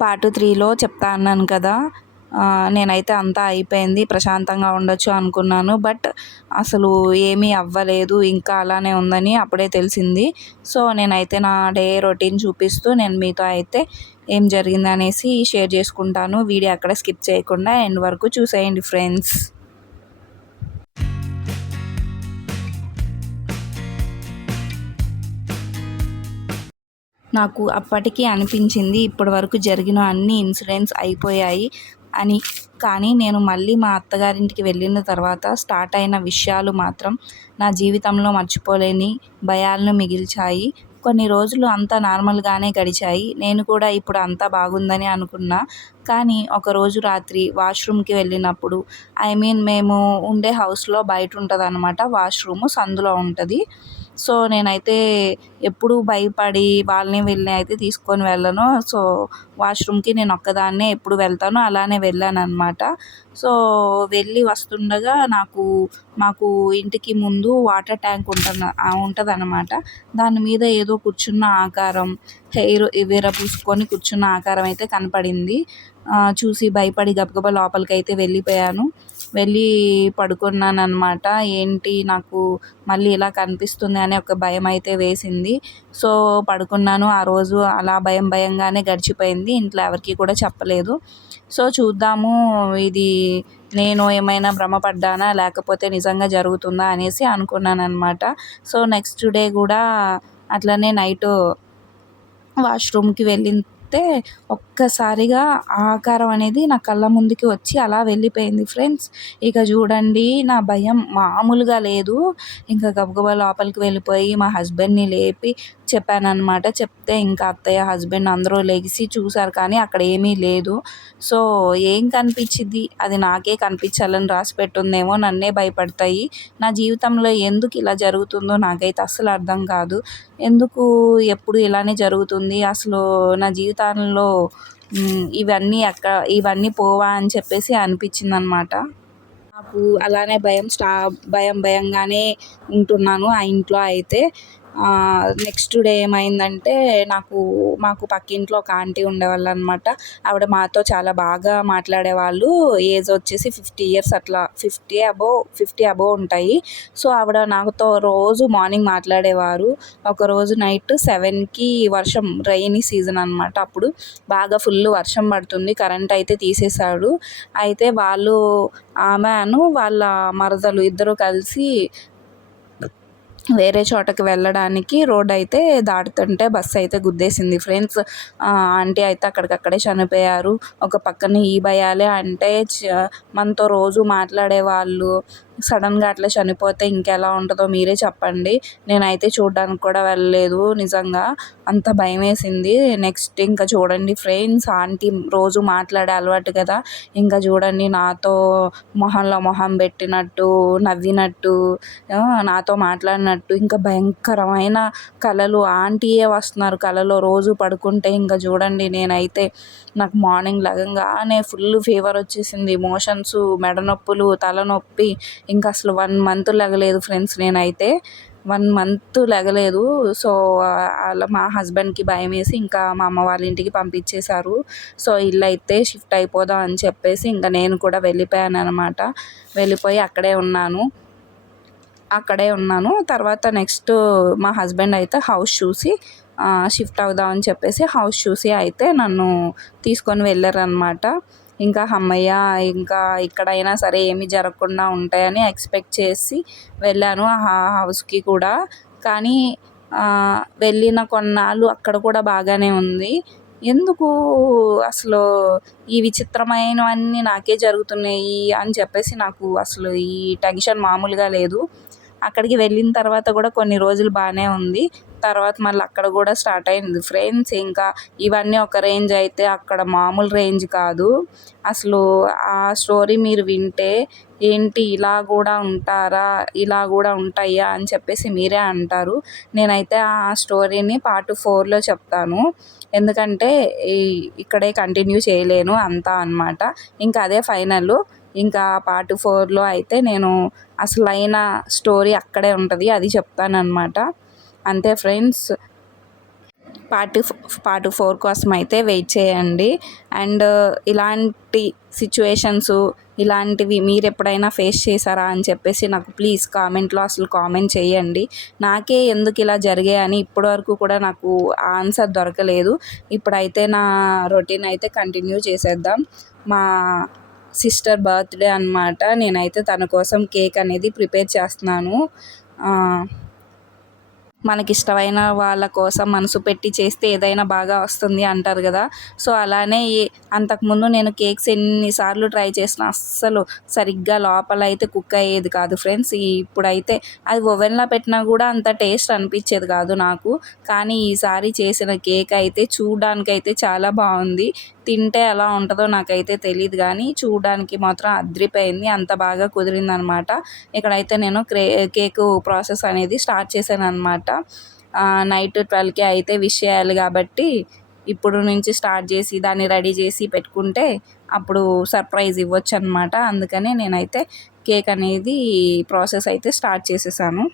Part 3లో చెప్తా అన్నాను కదా. నేనైతే అంతా అయిపోయింది, ప్రశాంతంగా ఉండొచ్చు అనుకున్నాను. బట్ అసలు ఏమీ అవ్వలేదు, ఇంకా అలానే ఉందని అప్పుడే తెలిసింది. సో నేనైతే నా డే రొటీన్ చూపిస్తూ నేను మీతో అయితే ఏం జరిగిందనేసి షేర్ చేసుకుంటాను. వీడియో అక్కడ స్కిప్ చేయకుండా ఎండ్ వరకు చూసేయండి ఫ్రెండ్స్. నాకు అప్పటికి అనిపించింది ఇప్పటి వరకు జరిగిన అన్ని ఇన్సిడెంట్స్ అయిపోయాయి అని. కానీ నేను మళ్ళీ మా అత్తగారింటికి వెళ్ళిన తర్వాత స్టార్ట్ అయిన విషయాలు మాత్రం నా జీవితంలో మర్చిపోలేని భయాలను మిగిల్చాయి. కొన్ని రోజులు అంతా నార్మల్గానే గడిచాయి. నేను కూడా ఇప్పుడు అంతా బాగుందని అనుకున్నా. కానీ ఒకరోజు రాత్రి వాష్రూమ్కి వెళ్ళినప్పుడు, మేము ఉండే హౌస్లో బయట ఉంటుంది అనమాట వాష్రూము, సందులో ఉంటుంది. సో నేనైతే ఎప్పుడూ భయపడి వాళ్ళని వీళ్ళని అయితే తీసుకొని వెళ్ళను. సో వాష్రూమ్కి నేను ఒక్కదాన్నే ఎప్పుడు వెళ్తాను, అలానే వెళ్ళాను అనమాట. సో వెళ్ళి వస్తుండగా మాకు ఇంటికి ముందు వాటర్ ట్యాంక్ ఉంటుంది అనమాట. దాని మీద ఏదో కూర్చున్న ఆకారం, హెయిర్ విరబూసుకొని కూర్చున్న ఆకారం అయితే కనపడింది. చూసి భయపడి గబగబా లోపలికైతే వెళ్ళిపోయాను. వెళ్ళి పడుకున్నాను అనమాట. ఏంటి నాకు మళ్ళీ ఇలా కనిపిస్తుంది అనే ఒక భయం అయితే వేసింది. సో పడుకున్నాను. ఆ రోజు అలా భయంగానే గడిచిపోయింది. ఇంట్లో ఎవరికి కూడా చెప్పలేదు. సో చూద్దాము, ఇది నేను ఏమైనా భ్రమపడ్డానా లేకపోతే నిజంగా జరుగుతుందా అనేసి అనుకున్నాను అనమాట. సో నెక్స్ట్ డే కూడా అట్లనే నైట్ వాష్రూమ్కి వెళ్తే ఒక్కసారిగా ఆ ఆకారం అనేది నా కళ్ళ ముందుకి వచ్చి అలా వెళ్ళిపోయింది ఫ్రెండ్స్. ఇక చూడండి నా భయం మామూలుగా లేదు. ఇంకా గబగబా లోపలికి వెళ్ళిపోయి మా హస్బెండ్ని లేపి చెప్పానన్నమాట. చెప్తే ఇంకా అత్తయ్య, హస్బెండ్ అందరూ లెగిసి చూశారు, కానీ అక్కడ ఏమీ లేదు. సో ఏం కనిపించింది, అది నాకే కనిపించాలని రాసి పెట్టుందేమో, నన్నే భయపడతాయి. నా జీవితంలో ఎందుకు ఇలా జరుగుతుందో నాకైతే అస్సలు అర్థం కాదు. ఎందుకు ఎప్పుడు ఇలానే జరుగుతుంది, అసలు నా జీవితంలో ఇవన్నీ పోవా అని చెప్పేసి అనిపించిందనమాట. నాకు అలానే భయంగానే ఉంటున్నాను ఆ ఇంట్లో అయితే. నెక్స్ట్ డే ఏమైందంటే, మాకు పక్కింట్లో ఒక ఆంటీ ఉండేవాళ్ళు అనమాట. ఆవిడ మాతో చాలా బాగా మాట్లాడేవాళ్ళు. ఏజ్ వచ్చేసి 50 ఇయర్స్ అట్లా, 50 అబోవ్ ఉంటాయి. సో ఆవిడ నాతో రోజు మార్నింగ్ మాట్లాడేవారు. ఒకరోజు నైట్ 7కి వర్షం, రైనీ సీజన్ అనమాట. అప్పుడు బాగా ఫుల్ వర్షం పడుతుంది, కరెంట్ అయితే తీసేశాడు. అయితే ఆమెను వాళ్ళ మరదలు ఇద్దరు కలిసి వేరే చోటకి వెళ్ళడానికి రోడ్ అయితే దాటుతుంటే బస్సు అయితే గుద్దేసింది ఫ్రెండ్స్. ఆంటీ అయితే అక్కడికక్కడే చనిపోయారు. ఒక పక్కన ఈ భయాలే అంటే మనతో రోజు మాట్లాడేవాళ్ళు సడన్గా అట్లా చనిపోతే ఇంకెలా ఉంటుందో మీరే చెప్పండి. నేనైతే చూడడానికి కూడా వెళ్ళలేదు, నిజంగా అంత భయం వేసింది. నెక్స్ట్ ఇంకా చూడండి ఫ్రెండ్స్, ఆంటీ రోజు మాట్లాడే అలవాటు కదా, ఇంకా చూడండి నాతో మొహంలో మొహం పెట్టినట్టు, నవ్వినట్టు, నాతో మాట్లాడినట్టు, ఇంకా భయంకరమైన కళలు ఆంటీయే వస్తున్నారు కళలో రోజు పడుకుంటే. ఇంకా చూడండి నేనైతే నాకు మార్నింగ్ లెగంగానే ఫుల్ ఫీవర్ వచ్చేసింది, మోషన్స్, మెడ నొప్పులు, తలనొప్పి. ఇంకా అసలు 1 మంత్ లెగలేదు ఫ్రెండ్స్ నేనైతే, 1 మంత్ లెగలేదు. సో అలా మా హస్బెండ్కి భయం వేసి ఇంకా మా అమ్మ వాళ్ళ ఇంటికి పంపించేశారు. సో ఇల్లు అయితే షిఫ్ట్ అయిపోదాం అని చెప్పేసి ఇంకా నేను కూడా వెళ్ళిపోయాను అనమాట. వెళ్ళిపోయి అక్కడే ఉన్నాను. తర్వాత నెక్స్ట్ మా హస్బెండ్ అయితే హౌస్ చూసి షిఫ్ట్ అవుదాం అని చెప్పేసి హౌస్ చూసి అయితే నన్ను తీసుకొని వెళ్ళారనమాట. ఇంకా హమ్మయ్య, ఇంకా ఇక్కడైనా సరే ఏమీ జరగకుండా ఉంటాయని ఎక్స్పెక్ట్ చేసి వెళ్ళాను ఆ హౌస్కి కూడా. కానీ వెళ్ళిన కొన్నాళ్ళు అక్కడ కూడా బాగానే ఉంది. ఎందుకు అసలు ఈ విచిత్రమైనవన్నీ నాకే జరుగుతున్నాయి అని చెప్పేసి నాకు అసలు ఈ టెన్షన్ మామూలుగా లేదు. అక్కడికి వెళ్ళిన తర్వాత కూడా కొన్ని రోజులు బాగానే ఉంది. తర్వాత మళ్ళీ అక్కడ కూడా స్టార్ట్ అయింది ఫ్రెండ్స్. ఇంకా ఇవన్నీ ఒక రేంజ్ అయితే అక్కడ మామూలు రేంజ్ కాదు అసలు. ఆ స్టోరీ మీరు వింటే ఏంటి ఇలా కూడా ఉంటారా, ఇలా కూడా ఉంటాయా అని చెప్పేసి మీరే అంటారు. నేనైతే ఆ స్టోరీని పార్ట్ 4లో చెప్తాను, ఎందుకంటే ఇక్కడే కంటిన్యూ చేయలేను అంతా అనమాట. ఇంకా అదే ఫైనల్. ఇంకా పార్ట్ 4లో అయితే నేను అసలైన స్టోరీ అక్కడే ఉంటుంది, అది చెప్తానన్నమాట. అంతే ఫ్రెండ్స్. పార్ట్ పార్ట్ 4 కోసం అయితే వెయిట్ చేయండి. అండ్ ఇలాంటి సిచ్యువేషన్స్ ఇలాంటివి మీరు ఎప్పుడైనా ఫేస్ చేశారా అని చెప్పేసి నాకు ప్లీజ్ కామెంట్లో అసలు కామెంట్ చేయండి. నాకే ఎందుకు ఇలా జరిగాయని ఇప్పటివరకు కూడా నాకు ఆన్సర్ దొరకలేదు. ఇప్పుడైతే నా రొటీన్ అయితే కంటిన్యూ చేసేద్దాం. మా సిస్టర్ బర్త్డే అనమాట. నేనైతే తన కోసం కేక్ అనేది ప్రిపేర్ చేస్తున్నాను. మనకిష్టమైన వాళ్ళ కోసం మనసు పెట్టి చేస్తే ఏదైనా బాగా వస్తుంది అంటారు కదా. సో అలానే అంతకుముందు నేను కేక్స్ ఎన్నిసార్లు ట్రై చేసినా అస్సలు సరిగ్గా లోపల అయితే కుక్ అయ్యేది కాదు ఫ్రెండ్స్. ఇప్పుడైతే అది ఓవెన్లో పెట్టినా కూడా అంత టేస్ట్ అనిపించేది కాదు నాకు. కానీ ఈసారి చేసిన కేక్ అయితే చూడడానికైతే చాలా బాగుంది. తింటే ఎలా ఉంటుందో నాకైతే తెలీదు కానీ చూడడానికి మాత్రం అదిరిపోయింది. అంత బాగా కుదిరిందనమాట. ఇక్కడైతే నేను కేకు ప్రాసెస్ అనేది స్టార్ట్ చేశాను అనమాట. నైట్ 12కి అయితే విష్ చేయాలి కాబట్టి ఇప్పుడు నుంచి స్టార్ట్ చేసి దాన్ని రెడీ చేసి పెట్టుకుంటే అప్పుడు సర్ప్రైజ్ ఇవ్వచ్చు అనమాట. అందుకని నేనైతే కేక్ అనేది ప్రాసెస్ అయితే స్టార్ట్ చేసేసాను.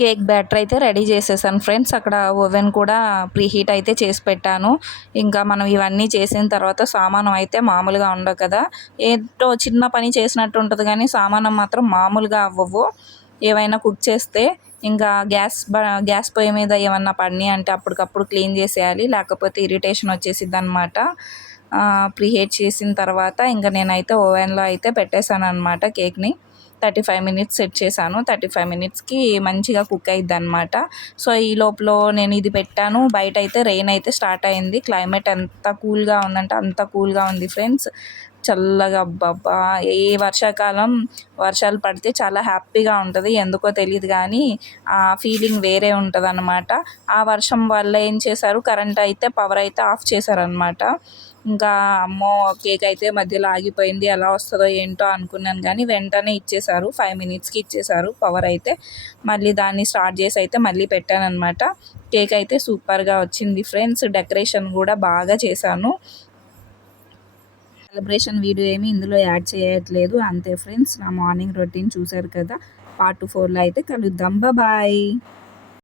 కేక్ బ్యాటర్ అయితే రెడీ చేసేసాను ఫ్రెండ్స్. అక్కడ ఓవెన్ కూడా ప్రీహీట్ అయితే చేసి పెట్టాను. ఇంకా మనం ఇవన్నీ చేసిన తర్వాత సామానం అయితే మామూలుగా ఉండవు కదా. ఏదో చిన్న పని చేసినట్టు ఉంటుంది కానీ సామానం మాత్రం మామూలుగా అవ్వవు. ఏవైనా కుక్ చేస్తే ఇంకా గ్యాస్ పొయ్యి మీద ఏమన్నా పడినాయి అంటే అప్పటికప్పుడు క్లీన్ చేసేయాలి, లేకపోతే ఇరిటేషన్ వచ్చేసిద్ది అనమాట. ప్రీహీట్ చేసిన తర్వాత ఇంకా నేనైతే ఓవెన్లో అయితే పెట్టేశాను అనమాట కేక్ని. 35 మినిట్స్ సెట్ చేశాను. 35 మినిట్స్కి మంచిగా కుక్ అయ్యిద్ది అనమాట. సో ఈ లోపల నేను ఇది పెట్టాను. బయట అయితే రెయిన్ అయితే స్టార్ట్ అయింది. క్లైమేట్ ఎంత కూల్గా ఉందంటే అంత కూల్గా ఉంది ఫ్రెండ్స్. చల్లగా అబ్బబ్బా! ఏ వర్షాకాలం వర్షాలు పడితే చాలా హ్యాపీగా ఉంటుంది. ఎందుకో తెలీదు కానీ ఆ ఫీలింగ్ వేరే ఉంటుందన్నమాట. ఆ వర్షం వల్ల ఏం చేశారు, కరెంట్ అయితే పవర్ అయితే ఆఫ్ చేశారనమాట. ఇంకా అమ్మో! కేక్ అయితే మధ్యలో ఆగిపోయింది. ఎలా వస్తుందో ఏంటో అనుకున్నాను కానీ వెంటనే ఇచ్చేశారు. 5 మినిట్స్కి ఇచ్చేశారు పవర్ అయితే. మళ్ళీ దాన్ని స్టార్ట్ చేసి అయితే మళ్ళీ పెట్టానన్నమాట. కేక్ అయితే సూపర్గా వచ్చింది ఫ్రెండ్స్. డెకరేషన్ కూడా బాగా చేశాను. సెలబ్రేషన్ వీడియో ఏమి ఇందులో యాడ్ చేయట్లేదు. అంతే ఫ్రెండ్స్. నా మార్నింగ్ రొటీన్ చూశారు కదా. పార్ట్ 4లో అయితే కలుద్దాం. బాయ్.